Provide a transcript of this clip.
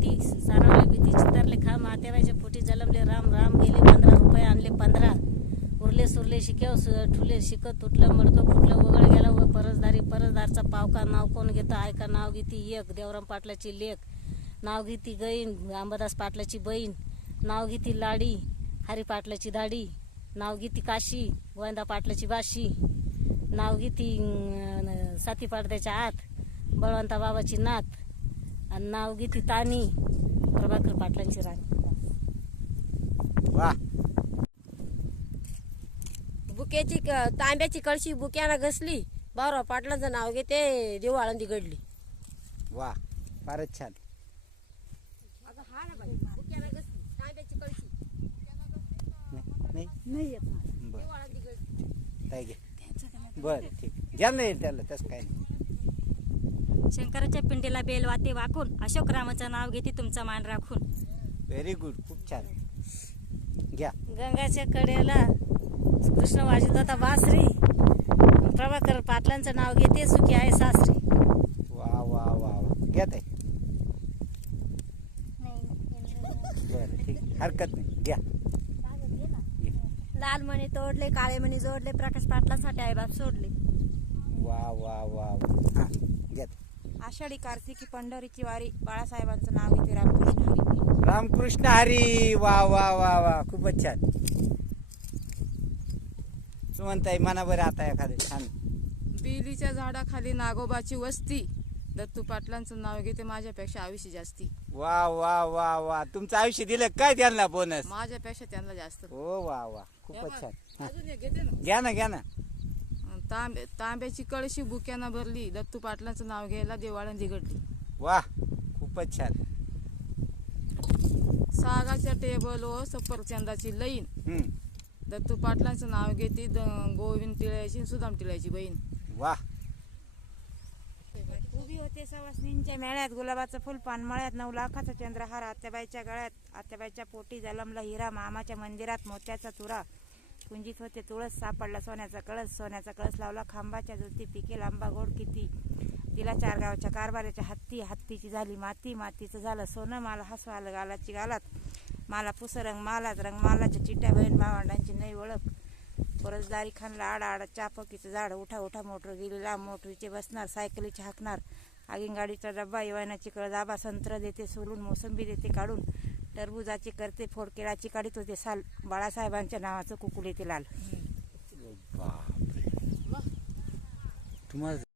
भीती सारावली भीती चित्तरले खा मातेबाईच्या पोटी जलमले राम राम गेले पंधरा रुपये आणले पंधरा. उरले सुरले शिकेव सु- ठुले शिकत तुटलं मडकं फुटलं वगळ गेलं व परसदारी परसदारचा पावका नाव कोण घेतं ऐका नाव घेती एक देवराम पाटलाची लेख. नाव घेती गईन अंबादास पाटलाची बहीण. नाव घेती लाडी हरी पाटलाची दाढी नाव घेती काशी गोविंदा पाटलाची बाशी. नाव घेती साती पाडद्याच्या आत बळवंता बाबाची नात. आणि नाव घेती तानी. प्रभाकर पाटलांची राणी. वा. बुक्याची तांब्याची कळशी बुक्यानं घसली. बाबराव पाटलांचं नाव घेते देऊ आळंदी घडली. वा फारच छान. बुक्यानं घसली तांब्याची कळशी. नाही नाही? बरं. बरं ठीक. ज्यांना येईल त्याला तसं काय नाही. शंकराच्या पिंडीला बेल वाते वाकून अशोक रामाचं नाव घेते तुमचा मान राखून. व्हेरी गुड खूप छान. घ्या. गंगाच्या कडेला कृष्ण वाजत होता बासरी प्रभाकर पाटलांचं नाव घेते सुखी आहे सासरी. वा वा वा वा. घ्या ताई. बरं ठीक हरकत नाही. घ्या. घे. लाल मणी तोडले काळे मणी जोडले प्रकाश पाटलासाठी आईबाप सोडले. वा वा वा वा. हा घ्या ताई. आषाढी कार्तिकी पंढरीची वारी. बाळासाहेबांचं नाव घेते रामकृष्ण हरी. रामकृष्ण हरी. वा वा वा वा. खूपच छान. सुमनताई मना बरं आता एखादं छान. बिलीच्या झाडाखाली नागोबाची वस्ती. दत्तू पाटलांचं नाव घेते माझ्यापेक्षा आयुष्य जास्ती. वा वा वा वा. तुमचं आयुष्य दिलं काय त्यांना बोनस माझ्यापेक्षा त्यांना जास्त. हो वा वा. खूपच छान. अजून एक घेते ना. घ्या ना घ्या ना. तांबे तांब्याची कळशी बुक्यानं भरली दत्तू पाटलांचं नाव घ्यायला देवाळंदी घडली वा खूपच छान. सागाच्या टेबल व सफरचंदाची लईन. हम्म. दत्तू पाटलांचं नाव घेते द- गोविंद टिळ्याची सुदाम टिळ्याची बहीण. वा. उभी होते सवासनींच्या मेळ्यात गुलाबाचं फुल पानमळ्यात नऊ लाखाचा चंद्रहार आत्याबाईच्या गळ्यात आत्याबाईच्या पोटी जलमला हिरा मामाच्या मंदिरात मोत्याचा तुरा कुंजीत होते. तुळस सापडला. सोन्याचा कळस सोन्याचा कळस लावला. खांबाच्या जुती पिके लांबा गोड किती. तिला चार गावच्या कारभाराच्या हत्ती हत्तीची झाली माती. मातीचं झालं सोनं. माला हसू आलं गालाची गालात. माला पुसरंग मालात रंग. मालाच्या चिट्ट्या बहीण भावंडांची नाही ओळख. परसदारी खानला आड आड चापकीचं झाड. उठा उठा मोटर गेली. लांब मोटरीचे बसणार. सायकलीचे हाकणार. आगीन गाडीचा डब्बा इवानाची कळदाबा संत्र देते सोलून मोसंबी देते काढून. टरबुजाची करते फोड केळाची काढीत होते. साल बाळासाहेबांच्या नावाचं कुकुल येते लाल. तुम्हाला